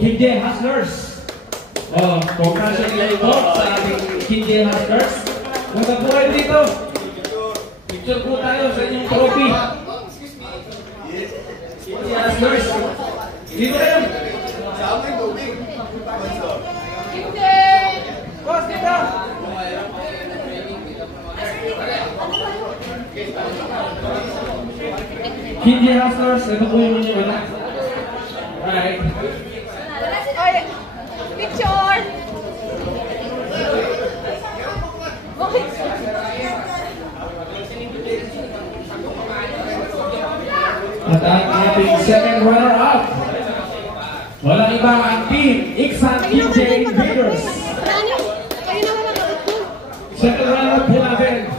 Kinje Hustlers. Congratulations po sa ating Kinje Hustlers. Punta po kayo dito. Picture po tayo sa inyong trophy. Kinje Hustlers. Dito kayo. Kinje! Boss, dito! Kinje Hustlers, ito po yung inyong anak. Alright. Oy, picture! At ang ating second runner-up. Walang iba ang team Iksan Kinje Invaders. Kayo naman ang kapatid. Second runner-up po natin.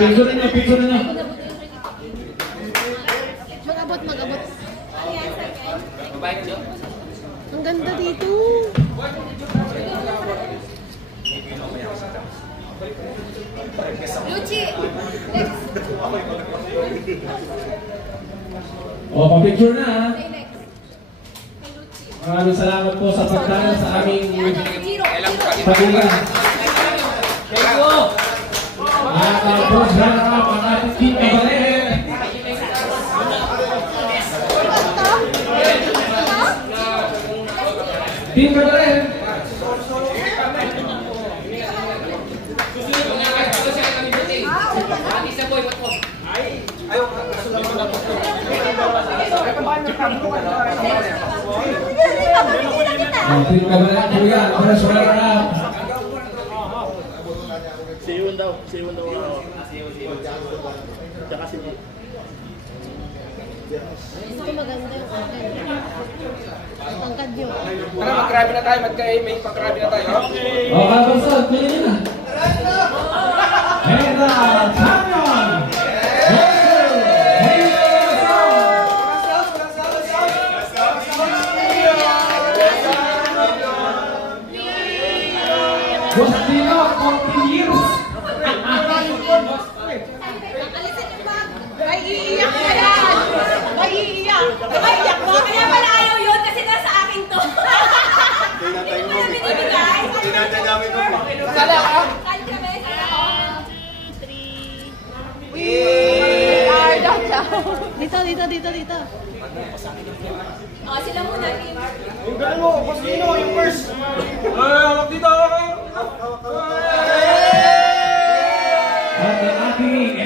Picture niyo, picture niyo. Mag-abot. Ang ganda dito. Luchi! Next! Pa-picture na ha. Maraming salamat po sa pagdala sa aming pagdala. Thank you! At tapos runner-up ang ating team Kabaler. Team Kabaler. Team Kabaler po yan. First runner-up. Siwon daw. Tsaka si G. Ito maganda yung akin. Pangkad yun. Tara, mag-grabe na tayo. May pang-grabe na tayo. Kapasod, pili na. Hera Champion! Gostino, 40 years! Ay, iiyak ka yan! Ay, iiyak! Iiyak mo! Kaya pala ayaw yun kasi nasa akin to. Hindi mo na binibigay. Tinatay namin mo. Sala ka? Kali kami. 3. We are Dito. Sila muna, team. Yung gano'n mo, Gostino, yung first. Hawak dito. At ang ating